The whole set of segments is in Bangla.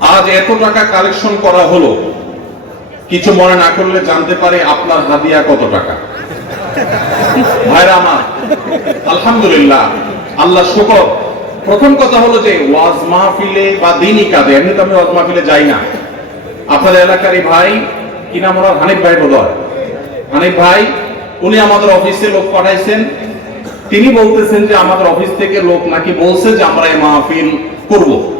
আজ এত টাকা কালেকশন করা হলো। কিছু মনে না করলে জানতে পারে আপনার হাদিয়া কত টাকা। ভাইরা আলহামদুলিল্লাহ, আল্লাহ শুকর। প্রথম কথা হলো যে ওয়াজ মাহফিলে বা দিনই কাজে, এমনি তো আমি ওয়াজ মাহফিলে যাই না। আপনাদের এলাকার ভাই, কি নাম ওনার? হানিফ ভাই বোধ। হানিফ ভাই, উনি আমাদের অফিসে লোক পাঠাইছেন। তিনি বলতেছেন যে আমাদের অফিস থেকে লোক নাকি বলছে যে আমরা এই মাহফিল করব।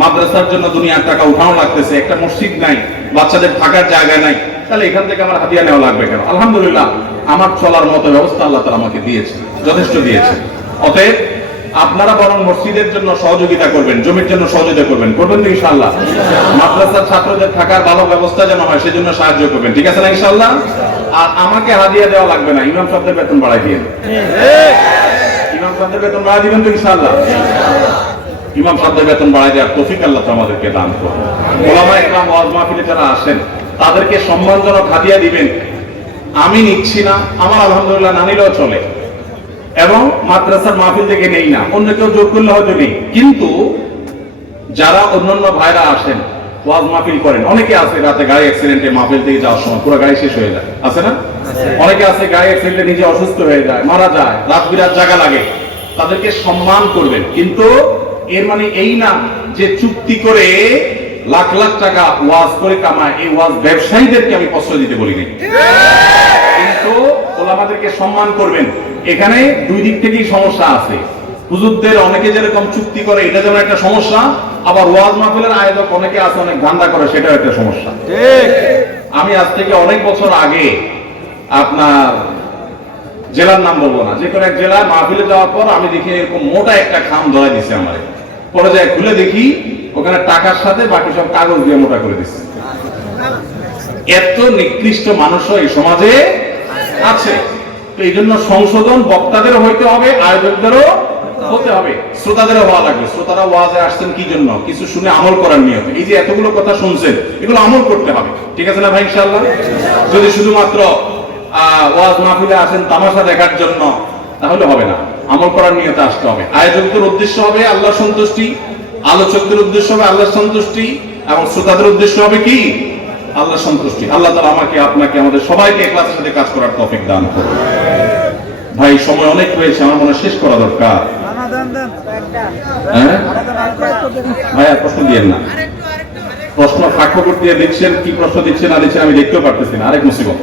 মাদ্রাসার জন্য দুনিয়ার টাকা উঠানো লাগতেছে, একটা মসজিদ নাই, বাচ্চাদের থাকার জায়গা নাই, তাহলে এখান থেকে আমার হাতিয়া নেওয়া লাগবে কেন? আলহামদুলিল্লাহ, আমার চলার মতো ব্যবস্থা আল্লাহ তালা আমাকে দিয়েছে, যথেষ্ট দিয়েছে। অতএব, আপনারা বরং মসজিদের জন্য সহযোগিতা করবেন, জমির জন্য সহযোগিতা করবেন করবেন তো ইনশাল্লাহ মাদ্রাসার ছাত্রদের থাকার ভালো ব্যবস্থা যেন হয়, সেজন্য সাহায্য করবেন, ঠিক আছে না ইনশাল্লাহ আর আমাকে হাদিয়া দেওয়া লাগবে না, ইমাম সাহেবদের বেতন বাড়াই দিয়ে ইমাম সাহেবদের বেতন বাড়াই দিবেন তো ইনশাল্লাহ ইমাম সাহেবদের বেতন বাড়াই দেওয়ার তৌফিক আল্লাহ আমাদেরকে দান করুন। ওলামা ইকরাম ওয়াজ মাহফিলে যারা আসেন তাদেরকে সম্মানজনক হাদিয়া দিবেন আমি নিচ্ছি না আমার আলহামদুলিল্লাহ না নিলেও চলে। এবং মাদ্রাসার মাহফিল থেকে নেই না অন্য কেউ জোর করলে হয়তো নেই। কিন্তু যারা অন্যান্য ভাইরা আসেন ওয়াজ মাহফিল করেন অনেকে আছে রাতে গাড়ি অ্যাক্সিডেন্টে মাহফিল থেকে যাওয়ার সময় পুরো গাড়ি শেষ হয়ে যায়। আছে না? অনেকে আছে গাড়ি অ্যাক্সিডেন্টে নিজে অসুস্থ হয়ে যায় মারা যায় রাত বিরাত জায়গা লাগে। তাদেরকে সম্মান করবেন কিন্তু এর মানে এই না যে চুক্তি করে লাখ লাখ টাকা ওয়াজ করে কামায়, এই ওয়াজ ব্যবসায়ীদেরকে আমি প্রশ্রয় দিতে বলিনি কিন্তু ওলামাদেরকে সম্মান করবেন, এখানে দুই দিক থেকেই সমস্যা আছে। হুজুরদের অনেকে যেরকম চুক্তি করে, এটা যেমন একটা সমস্যা, আবার ওয়াজ মাহফিলের আয়োজক অনেকে আছে, অনেক ধান্দা করে, সেটাও একটা সমস্যা। আমি আজ থেকে অনেক বছর আগে আপনার জেলার নাম বলব না, যে কোনো এক জেলায় মাহফিলে যাওয়ার পর আমি দেখি এরকম মোটা একটা খাম ধরা দিছে আমার। পরে খুলে দেখি ওখানে টাকার সাথে বাকি সব কাগজ দিয়ে মোটা করে দিচ্ছে। এত নিকৃষ্ট মানুষও এই সমাজে আছে। এই জন্য সংশোধন বক্তাদেরও হইতে হবে, আয়োজকদেরও হতে হবে, শ্রোতাদেরও হওয়া লাগবে। শ্রোতারা ওয়াজে আসছেন কি জন্য? কিছু শুনে আমল করার নিয়ত। এই যে এতগুলো কথা শুনছেন, এগুলো আমল করতে হবে। ঠিক আছে না ভাই, ইনশাআল্লাহ? যদি শুধুমাত্র ওয়াজ মাহফিলে আসেন তামাশা দেখার জন্য তাহলে হবে না। আমল করার নিয়তে আসতে হবে। আয়োজকদের উদ্দেশ্য হবে আল্লাহ সন্তুষ্টি, আলোচকদের উদ্দেশ্য হবে আল্লাহ সন্তুষ্টি, এবং শ্রোতাদের উদ্দেশ্য হবে কি? আল্লাহ সন্তুষ্টি। আল্লাহ তালা আমাকে, আপনাকে, আমাদের সবাইকে ক্লাসের সাথে কাজ করার টপিক দান করুন। ভাই, সময় অনেক রয়েছে, আমার মনে শেষ করা দরকার। হ্যাঁ? ভাই প্রশ্ন দিয়েন না। প্রশ্ন ফাঁক দিয়ে দিচ্ছেন, কি প্রশ্ন দিচ্ছেন না দিচ্ছেন আমি দেখতেও পারতেছি না। আরেক মুসিবত।